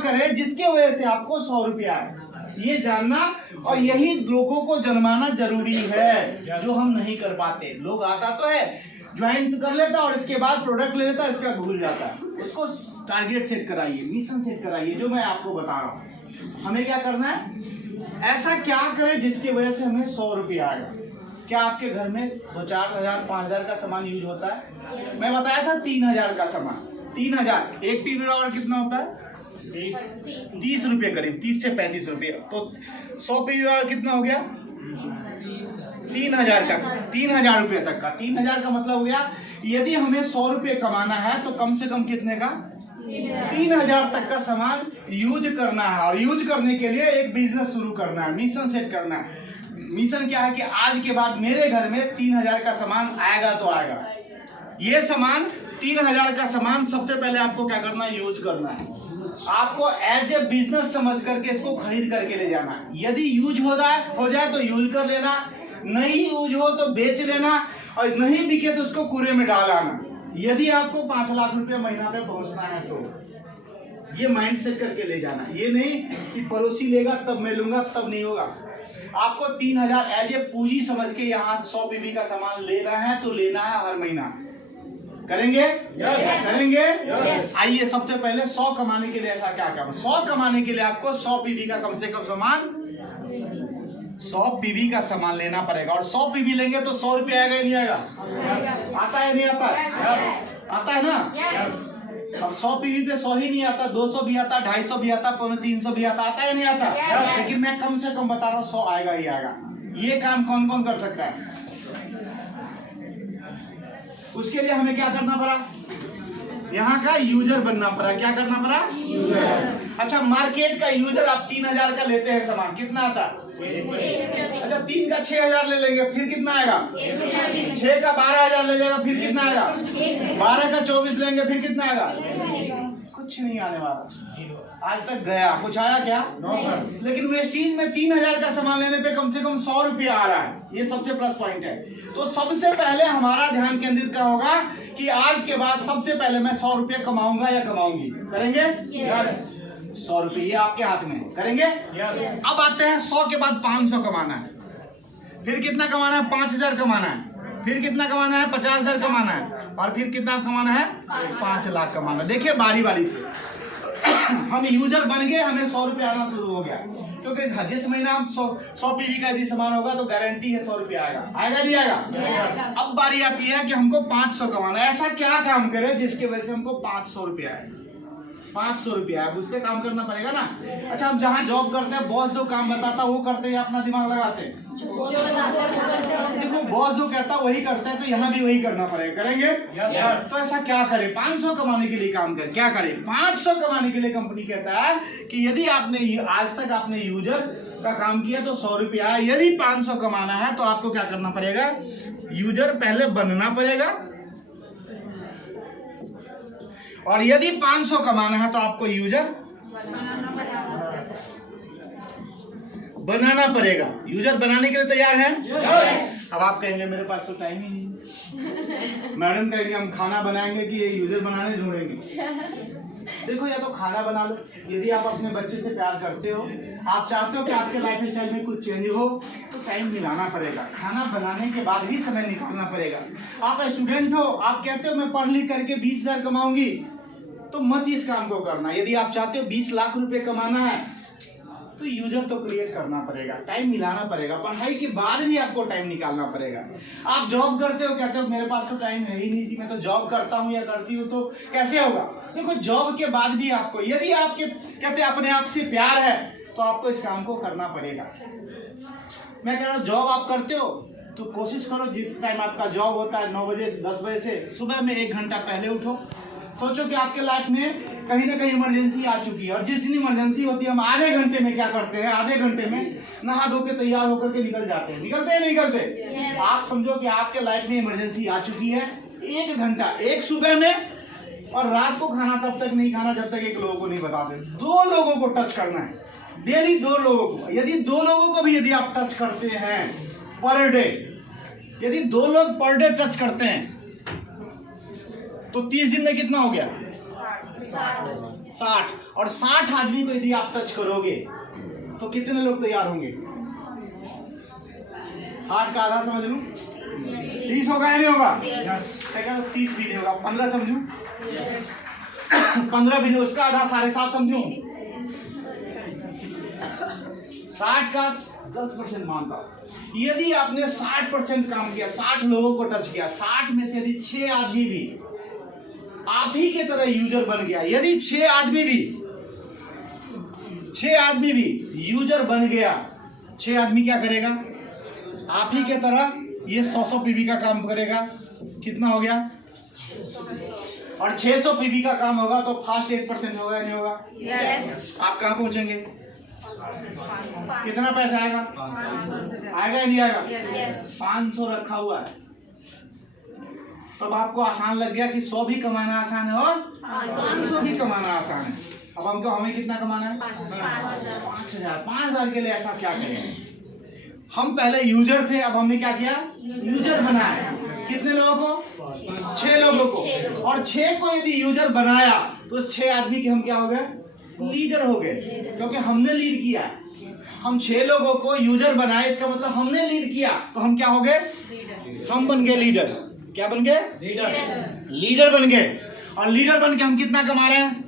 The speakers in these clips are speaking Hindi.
करे जिसके वजह से आपको 100 रुपया आए, ये जानना और यही लोगों को जनवाना जरूरी है, जो हम नहीं कर पाते। लोग आता तो है, ज्वाइन कर लेता और इसके बाद प्रोडक्ट ले लेता, इसके बाद भूल जाता है। उसको टारगेट सेट कराइए, मिशन सेट कराइए, जो मैं आपको बता रहा हूँ। हमें क्या करना है, ऐसा क्या करें जिसकी वजह से हमें 100 रुपया आएगा। क्या आपके घर में 2-4 हजार 5 हजार का सामान यूज होता है? मैं बताया था 3000 का सामान, 3000। एक PV ऑर्डर कितना होता है? 30 रुपये करीब, 30 से 35 रुपये। तो 100 PV ऑर्डर कितना हो गया? 3000 का, 3000 रुपये तक का। 3000 का मतलब हो गया यदि हमें 100 रुपये कमाना है तो कम से कम कितने का? 3000 तक का सामान यूज करना है। और यूज करने के लिए एक बिजनेस शुरू करना है, मिशन सेट करना है। मिशन क्या है कि आज के बाद मेरे घर में 3000 का सामान आएगा तो आएगा। ये सामान 3000 का सामान सबसे पहले आपको क्या करना है? यूज करना है। आपको एज ए बिजनेस समझ करके इसको खरीद करके ले जाना है। यदि यूज हो जाए तो यूज कर लेना, नहीं यूज हो तो बेच लेना, और नहीं बिके तो उसको कूड़े में डाल आना। यदि आपको 5 लाख रुपए महीना पे पहुंचना है तो ये माइंड सेट करके ले जाना। ये नहीं कि पड़ोसी लेगा तब मैं लूंगा, तब नहीं होगा। आपको 3000 एज ए पूंजी समझ के यहाँ 100 PV का सामान लेना है तो लेना है हर महीना। करेंगे? yes. करेंगे? yes. आइए सबसे पहले 100 कमाने के लिए ऐसा क्या काम? 100 कमाने के लिए आपको 100 PV का कम से कम सामान, 100 PV का सामान लेना पड़ेगा। और 100 PV लेंगे तो 100 रुपये आएगा, नहीं आएगा? आता है नहीं आता? आता है ना? अब 100 PV पे 100 ही नहीं आता, 200 भी आता, 250 भी आता, 350 भी आता है नहीं आता? लेकिन मैं कम से कम बता रहा हूँ 100 आएगा ही आएगा। ये काम कौन कौन कर सकता है? उसके लिए हमें क्या करना पड़ा? यहाँ का यूजर बनना पड़ा। क्या करना पड़ा? यूजर। अच्छा, मार्केट का यूजर आप 3000 का लेते हैं सामान, कितना आता? अच्छा, 3 का 6000 ले लेंगे, फिर कितना आएगा? 6 का 12000 ले जाएगा, फिर कितना आएगा? 12 का 24 लेंगे, फिर कितना आएगा? कुछ नहीं आने वाला। आज तक गया कुछ आया क्या? No sir. लेकिन वेस्टीज में 3000 का सामान लेने पे कम से कम 100 रुपया आ रहा है। ये सबसे प्लस पॉइंट है। तो सबसे पहले हमारा ध्यान केंद्रित क्या होगा कि आज के बाद सबसे पहले मैं 100 रुपये कमाऊंगा या कमाऊंगी? करेंगे? यस। 100 रुपये ये आपके हाथ में, करेंगे? यस। अब आते हैं 100 के बाद 500 कमाना है, फिर कितना कमाना है? 5000 कमाना है, फिर कितना कमाना है? 50000 कमाना है, और फिर कितना कमाना है? 5 लाख कमाना। देखिए बारी बारी से हम यूजर बन गए, हमें 100 रुपये आना शुरू हो गया, क्योंकि जिस महीना हम 100 PV का यदि सामान होगा तो गारंटी है 100 रुपया आएगा। आएगा नहीं आएगा? अब बारी आती है कि हमको 500 कमाना है। ऐसा क्या काम करें जिसकी वजह से हमको 500 रुपया आए? 500 रुपया है, उस पर काम करना पड़ेगा ना। अच्छा, हम जहाँ जॉब करते हैं बॉस जो काम बताता है वो करते हैं, अपना दिमाग लगाते हैं? देखो बॉस जो कहता है वही करते हैं, तो यहाँ भी वही करना पड़ेगा। करेंगे? yes. तो ऐसा क्या करें? 500 कमाने के लिए काम करें। क्या करें? 500 कमाने के लिए कंपनी कहता है कि यदि आपने आज तक आपने यूजर का काम किया तो 100 रुपया। यदि 500 कमाना है तो आपको क्या करना पड़ेगा? यूजर पहले बनना पड़ेगा, और यदि 500 कमाना है तो आपको यूजर बनाना पड़ेगा। यूजर बनाने के लिए तैयार है? yes. अब आप कहेंगे मेरे पास तो टाइम ही नहीं। मैडम कहेंगे हम खाना बनाएंगे कि ये यूजर बनाने ढूंढेंगे। देखो, या तो खाना बना लो, यदि आप अपने बच्चे से प्यार करते हो, आप चाहते हो कि आपके लाइफ स्टाइल में कुछ चेंज हो, तो टाइम मिलाना पड़ेगा। खाना बनाने के बाद भी समय निकालना पड़ेगा। आप स्टूडेंट हो, आप कहते हो मैं पढ़ लिख करके 20,000 कमाऊंगी, तो मत इस काम को करना। यदि आप चाहते हो 20 लाख रुपए कमाना है तो यूजर तो क्रिएट करना पड़ेगा, टाइम मिलाना पड़ेगा। पढ़ाई के बाद भी आपको टाइम निकालना पड़ेगा। आप जॉब करते हो, कहते हो मेरे पास तो टाइम है ही नहीं जी, मैं तो जॉब करता हूँ या करती हूँ, तो कैसे होगा? देखो, जॉब के बाद भी आपको, यदि आपके कहते अपने आप से प्यार है तो आपको इस काम को करना पड़ेगा। मैं कह रहा हूँ जॉब आप करते हो तो कोशिश करो जिस टाइम आपका जॉब होता है 9 बजे 10 बजे से, सुबह में 1 घंटा पहले उठो। सोचो कि आपके लाइफ में कहीं ना कहीं इमरजेंसी आ चुकी है, और जिस दिन इमरजेंसी होती है हम आधे घंटे में क्या करते हैं? आधे घंटे में नहा धो के तैयार होकर के निकल जाते हैं। निकलते हैं नहीं निकलते? आप समझो कि आपके लाइफ में इमरजेंसी आ चुकी है। 1 घंटा, एक सुबह में, और रात को खाना तब तक नहीं खाना जब तक 1 लोगों को नहीं बताते। 2 लोगों को टच करना है डेली, 2 लोगों को। यदि 2 लोगों को भी यदि आप टच करते हैं पर डे, यदि 2 लोग पर डे टच करते हैं तो 30 दिन में कितना हो गया? 60। और 60 आदमी को यदि आप टच करोगे तो कितने लोग तैयार होंगे? 60 का आधा समझ लूं, 30 होगा या नहीं होगा? ठीक है, तो 30 भी नहीं होगा, 15 समझू, 15 भी नहीं, उसका आधा 7.5 समझू, 60 का 10% मानता हूं। यदि आपने 60% काम किया, 60 लोगों को टच किया, 60 में से यदि 6 आदमी भी आप ही के तरह यूजर बन गया, यदि 6 आदमी भी यूजर बन गया, 6 आदमी क्या करेगा? आप ही के तरह ये 100 पीवी का काम करेगा। कितना हो गया? और 600 पीवी का काम होगा तो फास्ट 8% होगा या नहीं होगा? आप कहाँ पहुंचेंगे? कितना पैसा आएगा? आएगा या नहीं आएगा? 500 रखा हुआ है। तब आपको आसान लग गया कि 100 भी कमाना आसान है और 500 भी कमाना आसान है। अब हमें कितना कमाना है? 5000। 5000 के लिए ऐसा क्या करें? हम पहले यूजर थे, अब हमने क्या किया? यूजर बनाया। कितने लोगों को? 6 लोगों को। और 6 को यदि यूजर बनाया तो 6 आदमी के हम क्या हो गए? लीडर हो गए, क्योंकि हमने लीड किया। हम 6 लोगों को यूजर बनाए, इसका मतलब हमने लीड किया, तो हम क्या हो गए? हम बन गए लीडर। क्या बन गए? लीडर बन गए। और लीडर बन के हम कितना कमा रहे हैं?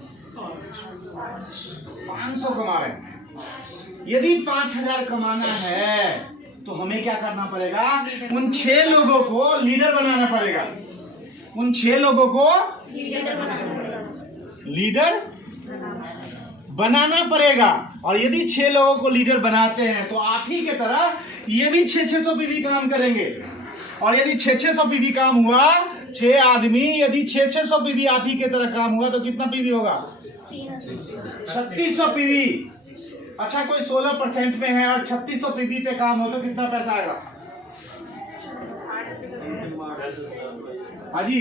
500 कमा रहे हैं। यदि 5000 कमाना है तो हमें क्या करना पड़ेगा? उन 6 लोगों को लीडर बनाना पड़ेगा। उन 6 लोगों को लीडर बनाना पड़ेगा। और यदि 6 लोगों को लीडर बनाते हैं तो आप ही के तरह ये भी 600 पीवी काम करेंगे। और यदि 600 पीवी काम हुआ, 6 आदमी, यदि 600 पीवी आप ही के तरह काम हुआ तो कितना पीवी होगा? 3600 पीवी। अच्छा, कोई 16% में है और 3600 पीवी पे काम हो तो कितना पैसा आएगा? हाँ जी,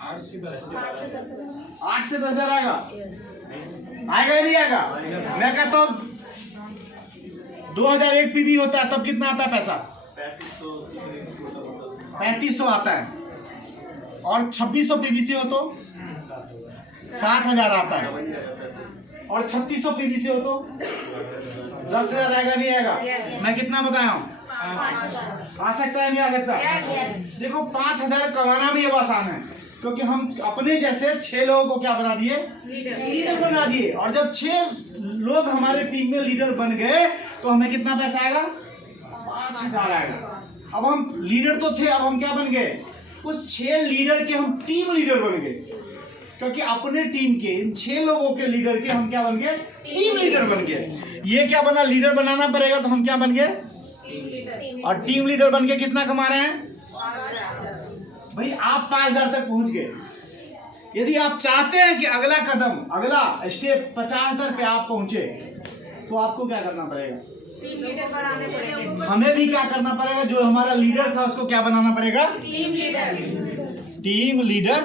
8 से 10 हजार आएगा। आएगा या नहीं आएगा? मैं कहता हूँ 2001 पीवी होता है तब कितना आता है पैसा? 3500 आता है। और 2600 पीवीसी हो तो 7000 आता है। और 3600 पीवीसी हो तो 10,000 आएगा नहीं आएगा? मैं कितना बताया हूँ? आ सकता है नहीं आ सकता? देखो 5000 कमाना भी अब आसान है, क्योंकि हम अपने जैसे 6 लोगों को क्या बना दिए? लीडर बना दिए। और जब 6 लोग हमारे टीम में लीडर बन गए तो हमें कितना पैसा आएगा? 5000 आएगा। अब हम लीडर तो थे, अब हम क्या बन गए? उस 6 लीडर के हम टीम लीडर बन गए, क्योंकि अपने टीम के इन 6 लोगों के लीडर के हम क्या बन गए? टीम लीडर बन गए। ये क्या बना? लीडर बनाना पड़ेगा, तो हम क्या बन गए? और टीम लीडर बन के कितना कमा रहे हैं? भाई आप 5000 तक पहुंच गए। यदि आप चाहते हैं कि अगला कदम, अगला स्टेप 50000 पे आप पहुंचे, तो आपको क्या करना पड़ेगा? हमें भी क्या करना पड़ेगा? जो हमारा लीडर था उसको क्या बनाना पड़ेगा? टीम लीडर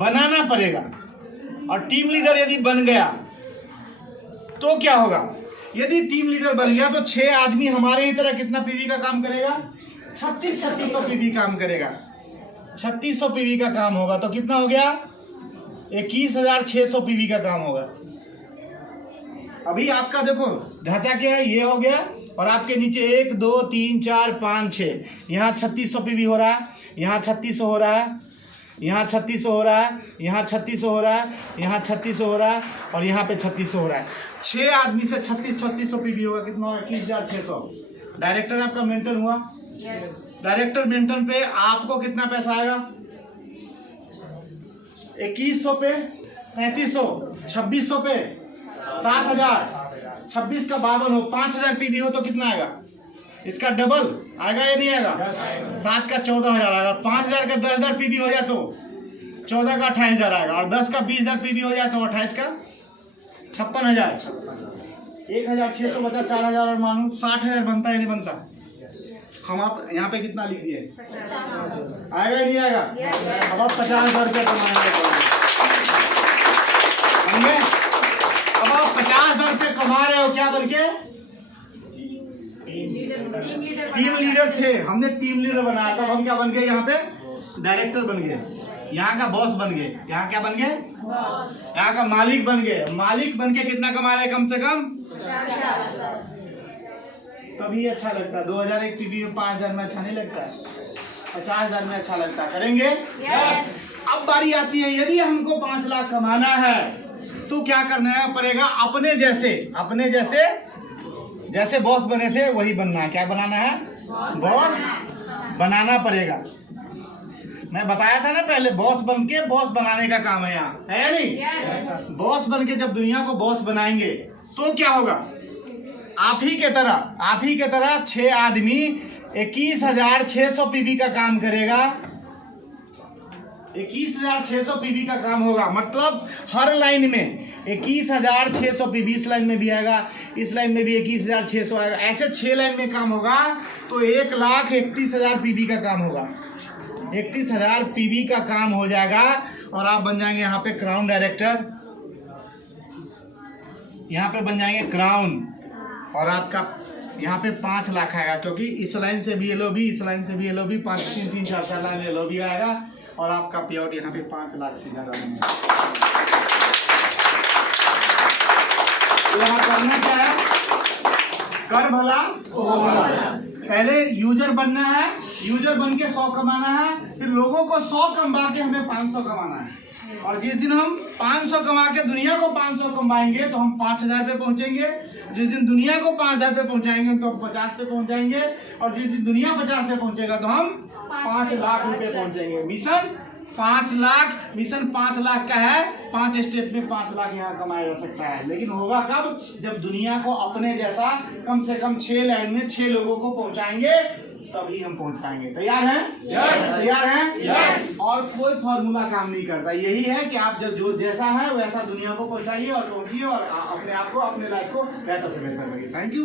बनाना पड़ेगा। और टीम लीडर यदि बन गया तो क्या होगा? यदि टीम लीडर बन गया तो 6 आदमी हमारे ही तरह कितना पीवी का काम करेगा? 3600 पीवी काम करेगा। 3600 पीवी का काम होगा तो कितना हो गया? 21600 पीवी का काम होगा। अभी आपका देखो ढांचा क्या है? ये हो गया। और आपके नीचे 1 2 3 4 5 6, यहाँ 3600 पीवी हो रहा है, यहाँ 3600 हो रहा है, यहाँ 3600 हो रहा है, यहाँ 3600 हो रहा है, यहाँ 3600 हो रहा है, और यहाँ पे 3600 हो रहा है। 6 आदमी से 3600 पीवी होगा। कितना होगा? 21600। डायरेक्टर आपका मेंटेन हुआ। डायरेक्टर मेंटेन पे आपको कितना पैसा आएगा? 2100 पे 3500, 2600 पे 7000, 26 का 52 हो, 5000 पीवी हो तो कितना आएगा? इसका डबल आएगा या नहीं आएगा? 7 का 14000 आएगा। 5000 का 10000 पीवी हो जाए तो 14 का 28000 आएगा। और 10 का 20000 पीवी हो जाए तो 28 का 56000। 1600 बचा 4000 और मानो 60000 बनता है नहीं बनता? हम आप यहाँ पे कितना लिख दिए? आएगा नहीं आएगा? अब आप 50000 रुपया कमाएंगे। अब आप 50000 रुपये कमा रहे हो क्या बन के? टीम लीडर थे, हमने टीम लीडर बनाया। तब हम क्या बन गए? यहाँ पे डायरेक्टर बन गए, यहाँ का बॉस बन गए। यहाँ क्या बन गए? यहाँ का मालिक बन गए। मालिक बन के कितना कमा रहे हैं? कम से कम 50,000। तभी अच्छा लगता है। 2001 पीबी में 5,000 में अच्छा नहीं लगता, 50,000 में अच्छा लगता है। करेंगे? यस। अब बारी आती है, यदि हमको 5 लाख कमाना है तो क्या करना है पड़ेगा? अपने जैसे जैसे बॉस बने थे वही बनना है। क्या बनाना है? बॉस बनाना पड़ेगा। मैं बताया था ना पहले, बॉस बन के बॉस बनाने का काम है यहाँ, है या नहीं? यस। बॉस बन के जब दुनिया को बॉस बनाएंगे तो क्या होगा? आप ही के तरह 6 आदमी 21,600 पीबी का काम करेगा। 21,600 पीबी का काम होगा, मतलब हर लाइन में 21,600 पीबी। इस लाइन में भी आएगा, इस लाइन में भी 21,600 आएगा। ऐसे 6 लाइन में काम होगा तो 1,31,000 पीबी का काम होगा। 31,000 पीबी का काम हो जाएगा और आप बन जाएंगे यहाँ पे क्राउन डायरेक्टर। यहाँ पे बन जाएंगे क्राउन और आपका यहाँ पे 5 लाख आएगा, क्योंकि इस लाइन से भी LOB, इस लाइन से भी LOB, 5 3 3 4 4 लाइन LOB आएगा और आपका पे आउट यहाँ पे 5 लाख सीधा रहेगा। तो यहाँ करना क्या है? कर भला तो हो भला। पहले यूजर बनना है, यूजर बन के 100 कमाना है, फिर लोगों को 100 कमा के हमें 500 कमाना है। और जिस दिन हम 500 कमा के दुनिया को 500 कमाएंगे तो हम 5,000 पे पहुंचेंगे। जिस दिन दुनिया को 5,000 पे पहुंचाएंगे तो हम 50 पे पहुंच जाएंगे। और जिस दिन दुनिया 50 पे पहुंचेगा तो हम 5 लाख रुपए पहुंचेंगे। मिशन 5 लाख, मिशन 5 लाख का है। 5 स्टेप में 5 लाख यहाँ कमाया जा सकता है। लेकिन होगा कब? जब दुनिया को अपने जैसा कम से कम 6 लाइन में 6 लोगों को पहुंचाएंगे, तभी हम पहुंच पाएंगे। तैयार हैं? तैयार हैं? और कोई फॉर्मूला काम नहीं करता। यही है कि आप जो जैसा है वैसा दुनिया को पहुंचाइए और पहुंचिए और अपने आप को, अपने लाइफ को बेहतर से बेहतर करिए। Thank you.